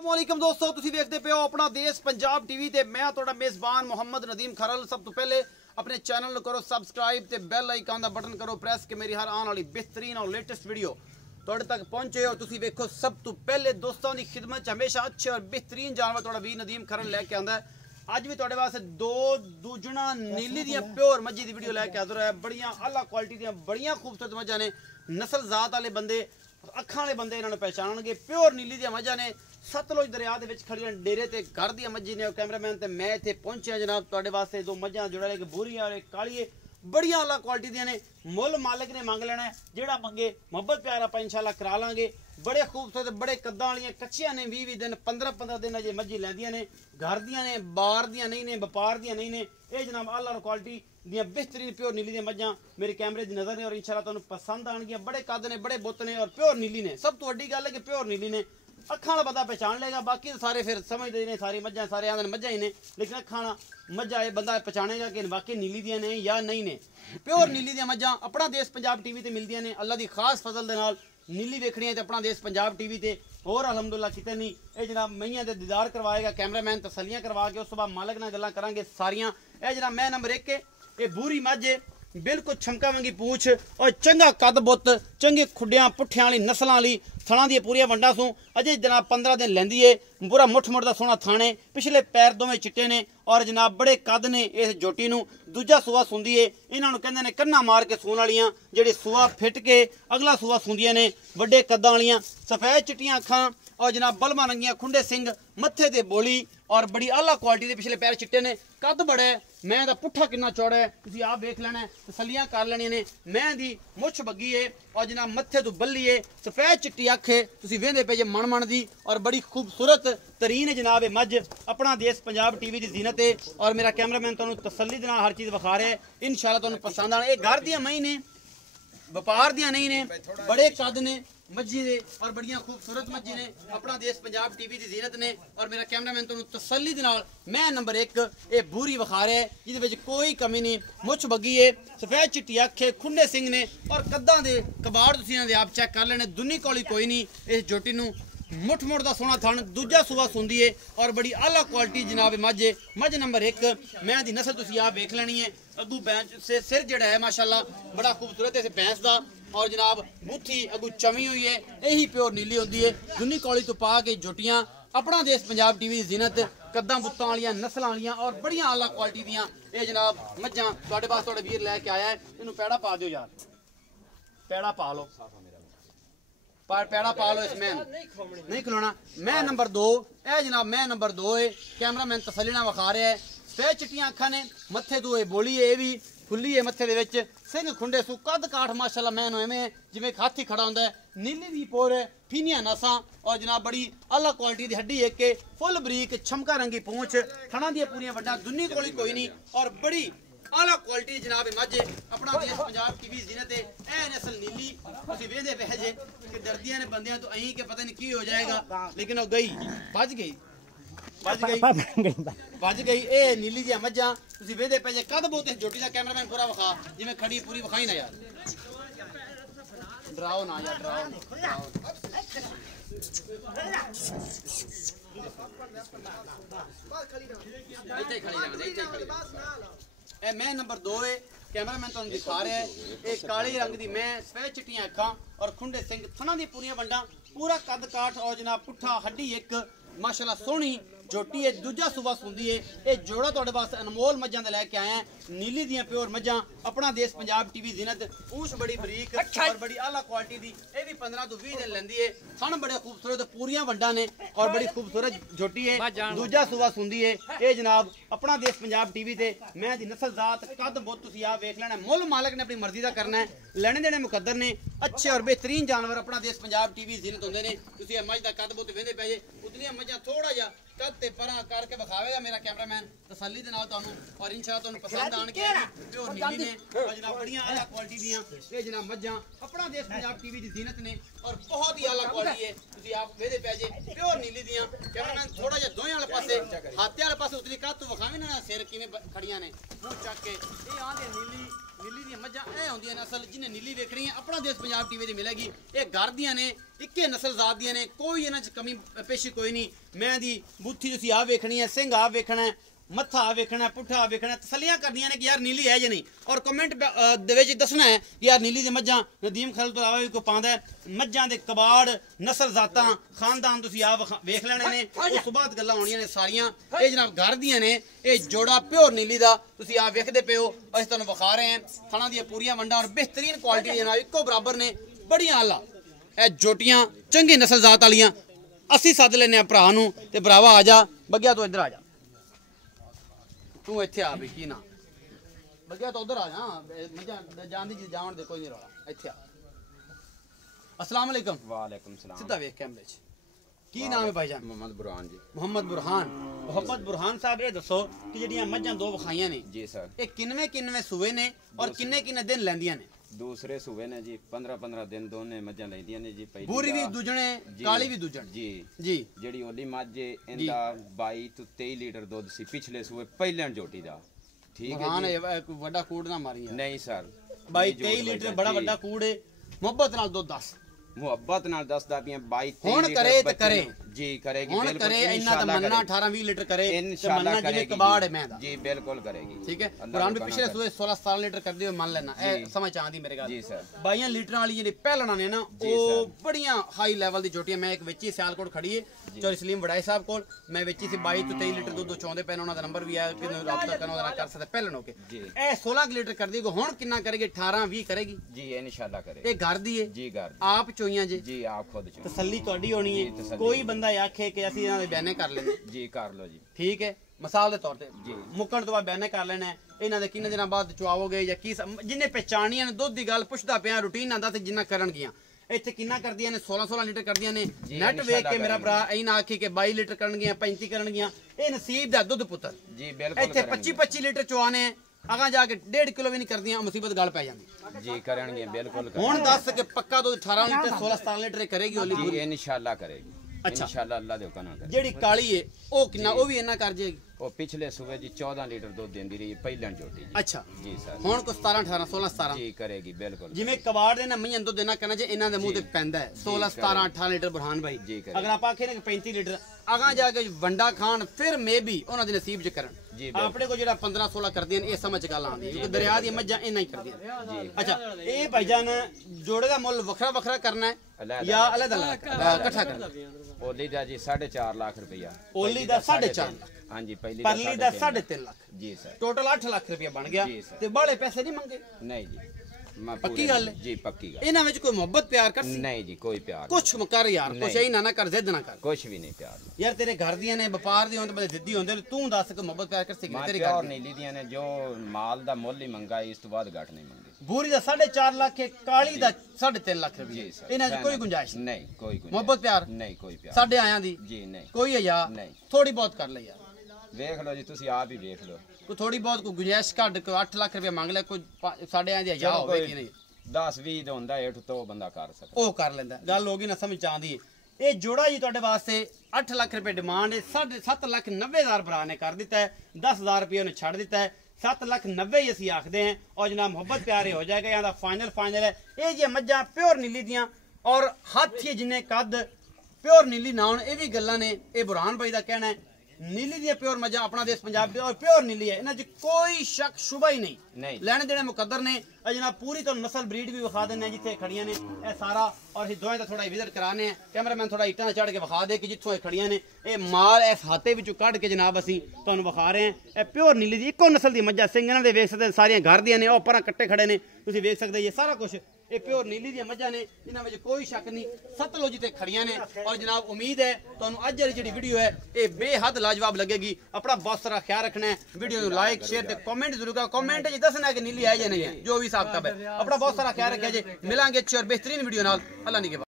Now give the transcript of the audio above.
अस्सलामुअलैकुम दोस्तों, तुसी देखते पे हो अपना देश पंजाब टीवी ते मैं थोड़ा मेज़बान मोहम्मद नदीम खरल। सब तो पहले अपने चैनल करो सब्सक्राइब ते बेल आइकन दा बटन करो प्रेस के मेरी हर आने वाली बेहतरीन और लेटेस्ट वीडियो तुहाडे तक पहुंचे हो। तुसी देखो सब तो पहले दोस्तों की खिदमत हमेशा अच्छे और बेहतरीन जानवर थोड़ा वीर नदीम खरल लैके आंदा है। अज भी तुहाडे वास्ते दो दूजणा नीली दियां प्योर मज्जी दी वीडियो लैके हाज़र है। बड़ियां आला क्वालिटी दियां बड़ियां खूबसूरत मज्जां ने, नस्ल जात वाले बंदे अखां वाले बंदे इन्हां नूं पहचानणगे। प्योर नीली दियां मज्जां ने, सतलुज दरिया दे विच खड़ियां डेरे ते घर दियां मज्जी ने। कैमरामैन ते मैं इत्थे पहुंचे जनाब तुहाडे वास्ते दो मज्जां जोड़ा एक बूरी और एक काली है। बड़ियां आला क्वालिटी दियां ने, मुल मालिक ने मंग लेना है, जेड़ा मंगे मुहब्बत प्यार आपां इंशाअल्लाह करा लांगे। बड़े खूबसूरत बड़े कद्दां वालियां कच्चियां ने, 20 दिन 15 दिन अजे मज्जी लैंदियां ने। घर दियां ने, बार दियां नहीं ने, व्यापार दियां नहीं ने। ये जनाब आला क्वालिटी दियां बेहतरीन प्योर नीली दियां मज्जां मेरे कैमरे दी नज़र ने और इंशाअल्लाह तुहानूं पसंद आउणगियां। बड़े कद ने, बड़े बुत ने और प्योर नीली ने। सब तो वड्डी गल है कि प्योर नीली ने। अखां वाला बंदा पहचान लेगा, बाकी सारे फिर समझते ने सारी मज्जां सारे आंदे मज्जां ही ने, लेकिन अखां वाला मज्जा ये बंदा पहचानेगा कि वाकई नीली दियां ने या नहीं ने। प्योर नीली दियां मज्जां अपना देश पंजाब टीवी ते मिलदियां ने। अल्लाह दी खास फजल दे नाल नीली वेखनी है तो अपना देश पंजाब टीवी ते और अलहमदुल्ला किते नहीं। ये जनाब मईयां दे दीदार करवाएगा कैमरामैन, तसलियां करवा के उस बाद मालक नाल गल्लां करांगे सारियां। ये जनाब मैं नंबर 1 है, ये बूरी मज्ज है, बिल्कुल छमका वांगी पूछ और चंगा कद बुत, चंगे खुड्डियां पुठियां वाली नस्लां वाली, थणा दी पूरियां वंडा सूं। अजे जनाब 15 दिन लैंदी है। पूरा मुठ मुठ दा सोहना थाने, पिछले पैर दोवें चिट्टे ने और जनाब बड़े कद ने। इस जोटी नूं दूजा सूआ सुंदी है। इन्हां नूं कहंदे ने कन्ना मार के सूण वालियां, जेहड़े सूआ फिट के अगला सूआ सुंदियां ने। वड्डे कद्दां वालियां, सफेद चिट्टियां अखां और जनाब बलमा रंगियां, खुंडे सिंग, मत्थे ते बोली और बड़ी आला क्वालिटी दे पिछले पैर चिट्टे ने। कद बड़ा है, मैं दा पुट्ठा कितना चौड़ा है तुसीं आप देख लेना है, तसलियां कर लेनियां ने। मैं दी मुछ बग्गी है और जनाब मत्थे तो बल्ली है, सफेद चिट्टी अख है, तुसीं वेंदे पे जे मन दी और बड़ी खूबसूरत तरीन है जनाब। मज्ज अपना देश पंजाब टीवी की जीनत है और मेरा कैमरामैन तुहानूं तसल्ली दे नाल हर चीज़ विखा रहा है। इंशाअल्लाह तुहानूं पसंद आना। ये घर दियां मई ने, व्यापार दियां नहीं ने, बड़े कद ने मज्जी दे और बड़ियां खूबसूरत मज्जी ने। अपना देश पंजाब टीवी की जीनत ने और मेरा कैमरामैन तुहानूं तसल्ली दे नाल मैं नंबर 1 ये बूरी विखा रहा है, जिहदे विच कोई कमी नहीं। मुछ बग्गी है, सफेद चिट्टी अख है, खुंडे सिंह ने और कद्दां दे कबाड़ तुसीं इन्हां दे आप चेक कर लेने। दुनी कोली कोई नहीं। इस जोटी नूं मुठ मुठ दा सोहना थण, दूजा सूआ सुंदी है और बड़ी आला क्वालिटी जनाब मज्ज है। मज्ज नंबर 1 मैं दी नस्ल तुसीं आप वेख लेनी है। अगू भैंस से सिर जड़ा है माशाल्लाह बड़ा खूबसूरत है भैंस दा और जनाब बूथी अगू चमी हुई है। यही प्योर नीली होती है। दुनी कौली तो पा के जोटियां अपना देश पंजाब टीवी जीनत, कद्दां बुत्तां वालियां नस्लां वालियां और बड़ियां आला क्वालिटी दियां ये जनाब मज्जां तुहाडे पास तुहाडे वीर लैके आया है। इनू पैड़ा पा दिओ यार, पैड़ा पा लो, पैड़ा पा लो। इसमें नहीं खिलाना। मैं नंबर 2 ए जनाब, मैं नंबर 2 है। कैमरामैन तसल्ली नाल विखा रहा है। सफेद चिट्टियां अखां ने, मत्थे तो बोली है, ये भी खुली है मत्थे दे विच, सिंह खुंडे सू, कद काठ माशाल्लाह मैं एवें जिवें हाथी खड़ा होंदा है। नीली दी पोर है, फीनियां नसां और जनाब बड़ी आला क्वालिटी दी हड्डी एक के, फुल बरीक छमका रंगी पूंछ, थणा दी पूरियां वड्डा, दुनी कोली कोई नहीं और बड़ी आला क्वालिटी जनाब मज्ज अपना देश पंजाब टीवी जीनत है। ए नस्ल नीली तुसीं वेंदे पै जे कि डरदियां ने बंदियां तो अहीं के पता नहीं की हो जाएगा, लेकिन वो गई, बच गई, बच गई। ए नीली दियां मज्जां तुसीं वेंदे पै जे। कद बहुत जोटी दा कैमरामैन पूरा विखा, जिवें खड़ी पूरी विखाई ना यार, डराओ ना यार, डराओ ना, ए मैं नंबर 2 है। कैमरामैन तुहानूं दिखा रहा है। एक काले रंग दी मैं, सफेद चिट्टियां अखां और खुंडे सिंह, थणा दी पूरियां वंडा, पूरा कद काठ और जनाब पुट्ठा हड्डी एक, माशाल्लाह सोहनी जोटी है। दूजा सूबा सुंदी है। ये जोड़ा तुहाडे वास्ते अनमोल मज्जां दा लैके आया है। नीली दियां प्योर मज्जां अपना देश पंजाब टीवी जीनत, पूछ बड़ी बरीक और बड़ी आला क्वालिटी दी। ये भी 15 तो 20 दिन लैंदी है। थण बड़े खूबसूरत, पूरियां वंडा ने और बड़ी खूबसूरत जोटी है। दूजा सूबा सुंदी है। ये जनाब अपना देश पंजाब टीवी ते मैं दी नस्ल जात, कद बुत तुसीं आप वेख लेना। मुल मालक ने अपनी मर्जी दा करना है, लेने देने मुकद्दर ने। अच्छे और बेहतरीन जानवर अपना देश पंजाब टीवी जीनत होंदे ने। तुसीं मज्ज दा कद बुत वेंदे पै जे, उतनियां मज्जां थोड़ा जा कद ते परां करके विखावेगा मेरा कैमरामैन तसल्ली दे नाल तुहानूं और इंशाअल्लाह तुहानूं पसंद आणगे। प्योर नीली ने और जनाब बड़ियां आला क्वालिटी दियां ये जनाब मज्जां अपना देश पंजाब टीवी दी जीनत ने और बहुत ही आला क्वालिटी है। तुसीं आप वेदे पै जे प्योर नीली दियां। कैमरामैन थोड़ा जिहा दोहें वाले पासे, हाथे वाले पासे उतली कद तो विखावे ना सिर किवें खड़ियां ने, मुंह चक के। ये आंदे नीली ਨੀਲੀ ਦੀਆਂ ਮੱਝਾਂ ਐ ਹੁੰਦੀਆਂ ਨੇ ਅਸਲ ਜਿਹਨੇ ਨੀਲੀ ਵੇਖਣੀ ਹੈ ਆਪਣਾ ਦੇਸ਼ ਪੰਜਾਬ ਟੀਵੀ ਤੇ ਮਿਲੇਗੀ। ਇਹ ਘਰ ਦੀਆਂ ਨੇ, ਇੱਕੇ ਨਸਲ ਜ਼ਾਤ ਦੀਆਂ ਨੇ, ਕੋਈ ਇਹਨਾਂ 'ਚ ਕਮੀ ਪੇਸ਼ੀ ਕੋਈ ਨਹੀਂ। ਮੈਂ ਦੀ ਬੁੱਥੀ ਤੁਸੀਂ ਆ ਵੇਖਣੀ ਹੈ, ਸਿੰਘ ਆ ਵੇਖਣਾ ਹੈ, ਮੱਥਾ ਵੇਖਣਾ, ਪੁੱਠਾ ਵੇਖਣਾ, ਤਸੱਲੀਆਂ ਕਰਨੀਆਂ ਨੇ ਕਿ ਯਾਰ ਨੀਲੀ ਹੈ ਜਾਂ ਨਹੀਂ। ਔਰ ਕਮੈਂਟ ਦੇ ਵਿੱਚ ਦੱਸਣਾ ਹੈ ਕਿ ਯਾਰ ਨੀਲੀ ਦੀਆਂ ਮੱਝਾਂ ਨਦੀਮ ਖਰਲ ਤੋਂ ਇਲਾਵਾ ਵੀ ਕੋਈ ਪਾਉਂਦਾ ਹੈ। ਮੱਝਾਂ ਦੇ ਕਬਾੜ, ਨਸਲ ਜ਼ਾਤਾਂ, ਖਾਨਦਾਨ ਤੁਸੀਂ ਆ ਵੇਖ ਲੈਣੇ ਨੇ। ਉਸ ਤੋਂ ਬਾਅਦ ਗੱਲਾਂ ਆਉਣੀਆਂ ਨੇ ਸਾਰੀਆਂ। ਇਹ ਜਨਾਬ ਘਰ ਦੀਆਂ ਨੇ, ਇਹ ਜੋੜਾ ਪਿਓਰ ਨੀਲੀ ਦਾ ਤੁਸੀਂ ਆ ਵੇਖਦੇ ਪਏ ਹੋ। ਅਸੀਂ ਤੁਹਾਨੂੰ ਵਿਖਾ ਰਹੇ ਹਾਂ ਥਣਾ ਦੀਆਂ ਪੂਰੀਆਂ ਵੰਡਾਂ ਔਰ ਬਿਹਤਰੀਨ ਕੁਆਲਿਟੀ ਦੇ ਨਾਲ ਇੱਕੋ ਬਰਾਬਰ ਨੇ, ਬੜੀਆਂ ਆਲਾ। ਇਹ ਜੋਟੀਆਂ ਚੰਗੀ ਨਸਲ ਜ਼ਾਤ ਵਾਲੀਆਂ। ਅਸੀਂ ਸੱਦ ਲੈਨੇ ਆ ਭਰਾ ਨੂੰ ਤੇ ਭਰਾਵਾ ਆ ਜਾ ਬੱਗਿਆ ਤੋਂ ਇੱਧਰ ਆ ਜਾ। ਤੂੰ ਇੱਥੇ ਆ ਵੀ ਕੀ ਨਾ ਬੱਗਿਆ ਤਾਂ ਉਧਰ ਆ ਜਾ। ਮੱਝਾਂ ਜਾਂਦੀ ਜੀ ਜਾਣ ਦੇ ਕੋਈ ਨਹੀਂ ਰੌਲਾ। ਇੱਥੇ ਆ। अस्सलाम वालेकुम। वालेकुम सलाम। सीधा वेख कैमरे च की नाम है भाईजान? मोहम्मद बुरहान जी। मोहम्मद बुरहान। मोहम्मद बुरहान साहब ये दसो कि ਜਿਹੜੀਆਂ ਮੱਝਾਂ ਦੋ ਵਿਖਾਈਆਂ ਨੇ जी सर, ਇਹ ਕਿੰਨੇ ਸੂਏ ਨੇ ਔਰ ਕਿੰਨੇ ਦਿਨ ਲੈਂਦੀਆਂ ਨੇ? दूसरे सूबे ने जी 15 दिन दोने मज्जां लैंदियां ने जी। पहली ਬੂਰੀ ਵੀ ਦੂਜਣੇ ਕਾਲੀ ਵੀ ਦੂਜਣ जी ਜੀ। ਜਿਹੜੀ ओली मझ इंदा 22 ਤੋਂ 23 ਲੀਟਰ ਦੁੱਧ ਸੀ ਪਿਛਲੇ ਸੂਬੇ ਪਹਿਲਾਂ ਝੋਟੀ ਦਾ। ठीक है बुरहान जी। ਕੋਈ ਵੱਡਾ ਕੂੜ ਨਾ ਮਾਰੀ ਹੈ। नहीं सर, 22-23 ਲੀਟਰ ਬੜਾ ਵੱਡਾ ਕੂੜ ਹੈ। ਮੁਹੱਬਤ ਨਾਲ ਦੁੱਧ ਦੱਸ। ਮੁਹੱਬਤ ਨਾਲ ਦੱਸਦਾ ਪਿਆ 22-23 ਹੁਣ ਲੀਟਰ ਕਰੇ ਤੇ ਕਰੇ जी करेगी। ਹੁਣ बिल्कुल ਕਰੇ ਇੰਨਾ ਤਾਂ ਮੰਨਣਾ 18-20 ਲੀਟਰ ਕਰੇ ਤੇ इंशाल्लाह ਮੰਨਣਾ ਜਿਵੇਂ करेगी ਕਬਾੜ ਹੈ ਮੈਂ ਦਾ। जी बिल्कुल करेगी। ठीक है अल्लाह बुरहान भी का पिछले नाम सूबे 16-17 लीटर कर दियो मान लेना ए जी। समझ आंदी मेरे गल जी सर। 22 ਲੀਟਰ ਵਾਲੀ ਜਿਹੜੀ ਪਹਿਲਣਾ ਨੇ ਨਾ जी ਉਹ सर। ਬੜੀਆਂ ਹਾਈ ਲੈਵਲ ਦੀ ਜੋਟੀਆਂ। ਮੈਂ ਇੱਕ ਵਿੱਚ ਹੀ ਸਿਆਲਕੋਟ ਖੜੀ ਏ ਚੌਰੀ ਸਲੀਮ ਵੜਾਈ ਸਾਹਿਬ ਕੋਲ। ਮੈਂ ਵਿੱਚ ਹੀ ਸੀ 22 ਤੋਂ 23 ਲੀਟਰ ਦੁੱਧ ਚਾਹੁੰਦੇ ਪੈਣ। ਉਹਨਾਂ ਦਾ ਨੰਬਰ ਵੀ ਆਇਆ ਕਿ ਰਾਬਤਾ ਕਰਨ ਉਹਦਾ ਕਰ ਸਕਦੇ ਪਹਿਲਣ ਹੋ ਕੇ। जी ਇਹ 16 ਲੀਟਰ ਕਰ ਦੇਗੀ। ਹੁਣ ਕਿੰਨਾ ਕਰੇਗੀ? 18-20 ਕਰੇਗੀ। जी इंशाल्लाह करेगी। ਇਹ ਘਰ ਦੀ ਏ जी घर ਆਪ ਚੋਈਆਂ ਜੇ। जी आप खुद चुनो। ਤਸੱਲੀ ਤੁਹਾਡੀ ਹੋਣੀ जी, ਏ। तसल्ली। ਕੋਈ ਬੰਦਾ ਆਖੇ ਕਿ ਅਸੀਂ ਇਹਨਾਂ ਦੇ ਬਿਆਨੇ ਕਰ ਲੈਣੇ जी कर लो जी। ਠੀਕ ਹੈ ਮਿਸਾਲ ਦੇ ਤੌਰ ਤੇ ਜੀ। ਮੁੱਕਣ ਤੋਂ ਬਾਅਦ ਬਿਆਨੇ ਕਰ ਲੈਣਾ ਹੈ। ਇਹਨਾਂ ਦੇ ਕਿੰਨੇ ਦਿਨਾਂ ਬਾਅਦ ਚੁਆਵੋਗੇ ਜਾਂ ਕੀ ਜਿੰਨੇ ਪਹਿਚਾਣੀਆਂ ਨੇ ਦੁੱਧ ਦੀ ਗੱਲ ਪੁੱਛਦਾ ਪਿਆ ਰੂਟੀਨ ਆਂਦਾ ਤੇ ਜਿੰਨਾ ਕਰਨਗੀਆਂ। ਇੱਥੇ ਕਿੰਨਾ ਕਰਦੀਆਂ ਨੇ? 16 ਲੀਟਰ ਕਰਦੀਆਂ ਨੇ। ਨੈਟ ਵੇਖ ਕੇ ਮੇਰਾ ਭਰਾ ਐਂ ਨਾ ਆਖੀ ਕਿ 22 ਲੀਟਰ ਕਰਨਗੀਆਂ 35 ਕਰਨਗੀਆਂ। ਇਹ ਨਸੀਬ ਦਾ ਦੁੱਧ ਪੁੱਤਰ। जी बिल्कुल ਇੱਥੇ 25 ਲੀਟਰ ਚੁਆਣੇ ਅਗਾਂ ਜਾ ਕੇ 1.5 ਕਿਲੋ ਵੀ ਨਹੀਂ ਕਰਦੀਆਂ। ਮੁਸੀਬਤ ਗੱਲ ਪੈ ਜਾਂਦੀ। जी करेंगे बिल्कुल ਹੁਣ ਦੱਸ ਕਿ ਪੱਕਾ ਦੁੱਧ 18 ਲੀਟਰ 16-17 ਲੀਟਰ ਕਰੇਗੀ ਹੋਲੀ जी ਪੂਰੀ। इंशाल्लाह करेगी। अच्छा। इंशाल्लाह अल्लाह दे हुक्म नाल। ਜਿਹੜੀ ਕਾਲੀ ਏ ਉਹ ਕਿੰਨਾ? ਉਹ ਵੀ ਇੰਨਾ ਕਰ ਜਾਏਗੀ। वो पिछले सूबे जी 14 लीटर दूध देंदी रही पहलन झोटी जी। ਅੱਛਾ जी सर। ਹੁਣ ਕੋ 17-18 16-17 जी करेगी बिल्कुल। ਜਿਵੇਂ ਕਬਾੜ ਦੇ ਨਾ ਮਈਆਂ ਦੁੱਧ ਦੇਣਾ ਕਰਨਾ ਜੇ ਇਹਨਾਂ ਦੇ ਮੂੰਹ ਤੇ ਪੈਂਦਾ ਹੈ 16-17-18 ਲੀਟਰ ਬੁਰਹਾਨ ਭਾਈ। ਜੀ ਕਰੇ। ਅਗਰ ਆਪਾਂ ਆਖੇ ਨਾ ਕਿ 35 ਲੀਟਰ ਅਗਾਂ ਜਾ ਕੇ ਵੰਡਾ ਖਾਣ ਫਿਰ ਮੇ ਵੀ ਉਹਨਾਂ ਦੇ ਨਸੀਬ ਚ ਕਰਨ। ਜੀ ਬਿਲਕੁਲ। ਆਪਣੇ ਕੋ ਜਿਹੜਾ 15-16 ਕਰਦੀਆਂ ਨੇ ਇਹ ਸਮਝ ਗੱਲ ਆਉਂਦੀ ਹੈ ਕਿਉਂਕਿ ਦਰਿਆ ਦੀਆਂ ਮੱਝਾਂ ਇੰਨਾ ਹੀ ਕਰਦੀਆਂ। ਜੀ। ਅੱਛਾ ਇਹ ਭਾਈਜਾਨ ਜੋੜੇ ਦਾ ਮੁੱਲ ਵੱਖਰਾ ਕਰਨਾ ਹੈ ਜਾਂ ਅਲੱਗ ਇਕੱਠਾ ਕਰਨਾ? ओली दा जी 4.5 लाख रुपया। ओली दा 4.5 लाख। हाँ जी पहली ਪਰਲੀ ਦਾ 3.5 ਲੱਖ। जी सर। ਟੋਟਲ 8 ਲੱਖ ਰੁਪਇਆ ਬਣ ਗਿਆ ਜੀ ਸਰ। ਤੇ ਬਾਲੇ ਪੈਸੇ ਨਹੀਂ ਮੰਗੇ। नहीं जी मैं पक्की पूरे- गल है? जी पक्की गल। ਇਹਨਾਂ ਵਿੱਚ ਕੋਈ ਮੁਹੱਬਤ ਪਿਆਰ ਕਰ नहीं जी कोई प्यार ਕੁਛ ਕਰ ਯਾਰ ਕੁਛ ਨਹੀਂ। ਹੀ ਨਾ ਕਰ ਜ਼ਿੱਦ ਨਾ ਕਰ। नहीं, कुछ भी नहीं प्यार। ਯਾਰ ਤੇਰੇ ਘਰ ਦੀਆਂ ਨੇ ਵਪਾਰ ਦੇ ਹੁੰਦੇ ਬੜੇ ਜ਼ਿੱਦੀ ਹੁੰਦੇ ਨੇ। ਤੂੰ ਦੱਸ ਕਿ ਮੁਹੱਬਤ ਪਿਆਰ ਕਰ ਸਿੱਖ मैं ਤੇਰੇ प्यार ਘਰ ਦੀ। नहीं ली दिया ने जो माल दा मुੱਲ ही मंगा इस तो बाद घट नहीं मंगी। ਬੂਰੀ ਦਾ 4.5 ਲੱਖ ਹੈ, ਕਾਲੀ ਦਾ 3.5 ਲੱਖ ਰੁਪਏ। जी सर। ਇਹਨਾਂ 'ਚ ਕੋਈ ਗੁੰਜਾਇਸ਼ ਨਹੀਂ। नहीं कोई गुंजाइश ਮੁਹੱਬਤ ਪਿਆਰ नहीं कोई प्यार। ਸਾਡੇ ਆਇਆਂ ਦੀ जी नहीं। ਕੋਈ ਹੈ ਯਾਰ ਨਹੀਂ। ਥੋੜੀ ਬਹੁਤ ਕਰ ਲੈ ਯਾਰ। देख लो जी तुसी आप ही देख लो। ਕੋਈ ਥੋੜੀ ਬਹੁਤ ਕੋਈ ਗੁੰਜਾਇਸ਼ ਕੱਢ ਕੋਈ 8 ਲੱਖ ਰੁਪਏ ਮੰਗ ਲੈ ਕੋਈ ਸਾਡੇ ਆਇਆਂ ਦੀ ਹਯਾ चलो ਹੋਵੇ कोई ਕਿ ਨਹੀਂ 10-20 ਦਾ ਹੁੰਦਾ ਹੇਠ ਤੋਂ ਬੰਦਾ ਕਰ ਸਕਦਾ। ਉਹ ਕਰ ਲੈਂਦਾ। ਗੱਲ ਹੋ ਗਈ ਨਾ ਸਮਝ ਆਂਦੀ ਹੈ। ਇਹ ਜੋੜਾ ਜੀ ਤੁਹਾਡੇ ਵਾਸਤੇ 8 ਲੱਖ ਰੁਪਏ ਡਿਮਾਂਡ ਹੈ। 7,90,000 ਭਰਾ ਨੇ ਕਰ ਦਿੱਤਾ ਹੈ। 10,000 ਰੁਪਏ ਉਹਨੇ ਛੱਡ ਦਿੱਤਾ ਹੈ। 7,90,000 ਹੀ ਅਸੀਂ ਆਖਦੇ ਹਾਂ ਔਰ ਜਨਾਬ ਮੁਹੱਬਤ ਪਿਆਰੇ ਹੋ ਜਾਏਗਾ। ਇਹਦਾ ਫਾਈਨਲ ਹੈ। ਇਹ ਜੇ ਮੱਝਾਂ ਪਿਓਰ ਨੀਲੀ ਦੀਆਂ ਔਰ ਹਾਥੀ ਜਿੰਨੇ ਕੱਦ ਪਿਓਰ ਨੀਲੀ ਨਾ ਹੋਣ ਇਹ ਵੀ ਗੱਲਾਂ ਨੇ। ਇਹ ਬੁਰਹਾਨ ਭਾਈ ਦਾ ਕਹਿਣਾ ਹੈ ਨੀਲੀ ਦੀਆਂ ਪਿਓਰ ਮੱਝਾਂ ਆਪਣਾ ਦੇਸ਼ ਪੰਜਾਬ ਦੇ ਔਰ ਪਿਓਰ ਨੀਲੀ ਹੈ। ਇਹਨਾਂ 'ਚ ਕੋਈ ਸ਼ੱਕ ਸ਼ੁਬਾ ਹੀ ਨਹੀਂ। ਨਹੀਂ। ਲੈਣੇ ਦੇਣੇ ਮੁਕੱਦਰ ਨੇ। ਜਨਾਬ ਪੂਰੀ ਤੁਹਾਨੂੰ ਨਸਲ ਬਰੀਡ ਵੀ ਵਿਖਾ ਦਿੰਦੇ ਆ ਜਿੱਥੇ ਖੜੀਆਂ ਨੇ ਇਹ ਸਾਰਾ। ਔਰ ਅਸੀਂ ਦੋਵੇਂ ਦਾ ਥੋੜਾ ਵਿਜ਼ਿਟ ਕਰਾਣੇ ਆ। ਕੈਮਰਾਮੈਨ ਥੋੜਾ ਇੱਟਾਂ ਤੇ ਚੜ੍ਹ ਕੇ ਵਿਖਾ ਦੇ ਕਿ ਜਿੱਥੋਂ ਇਹ ਖੜੀਆਂ ਨੇ ਇਹ ਮਾਲ ਇਸ ਹਾਤੇ ਵਿੱਚੋਂ ਕੱਢ ਕੇ ਜਨਾਬ ਅਸੀਂ ਤੁਹਾਨੂੰ ਵਿਖਾ ਰਹੇ ਹਾਂ। ਇਹ ਪਿਓਰ ਨੀਲੀ ਦੀ ਇੱਕੋ ਨਸਲ ਦੀ ਮੱਝਾਂ ਸਿੰਘ ਇਹਨਾਂ ਦੇ ਵੇਖ ਸਕਦੇ ਸਾਰੀਆਂ ਘਰ ਦੀਆਂ ਨੇ। ਉਹ ਪਰਾਂ ਕੱਟੇ ਖੜੇ ਨੇ ਤੁਸੀਂ ਵੇਖ ਸਕਦੇ ਇਹ ਸਾਰਾ ਕੁਝ। ਇਹ ਪਿਓਰ ਨੀਲੀ ਦੀਆਂ ਮੱਝਾਂ ਨੇ ਇਹਨਾਂ ਵਿੱਚ ਕੋਈ ਸ਼ੱਕ ਨਹੀਂ। ਸਤਲੁਜ ਤੇ ਖੜੀਆਂ ਨੇ। ਔਰ ਜਨਾਬ ਉਮੀਦ ਹੈ ਤੁਹਾਨੂੰ ਅੱਜ ਵਾਲੀ ਜਿਹੜੀ ਵੀਡੀਓ ਹੈ ਇਹ ਬੇਹੱਦ ਲਾਜਵਾਬ ਲੱਗੇਗੀ। ਆਪਣਾ ਬਹੁਤ ਸਾਰਾ ਖਿਆਲ ਰੱਖਣਾ ਹੈ। ਵੀਡੀਓ ਨੂੰ ਲਾਈਕ ਸ਼ੇਅਰ ਤੇ ਕਮੈਂਟ ਜ਼ਰੂਰ ਕਰੋ। ਕਮੈਂਟ 'ਚ ਦੱਸਣਾ ਕਿ ਨੀਲੀ ਹੈ ਜਾਂ ਨਹੀਂ ਹੈ ਜੋ ਵੀ ਹਿਸਾਬ ਕਿਤਾਬ ਹੈ। ਆਪਣਾ ਬਹੁਤ ਸਾਰਾ ਖਿਆਲ ਰੱਖਿਆ ਜੇ। ਮਿਲਾਂਗੇ ਅੱਛੀ ਔਰ ਬਿਹਤਰੀਨ ਵੀਡੀਓ ਨਾਲ। ਅੱਲਾ ਨਿਗਹਿਬਾਨ।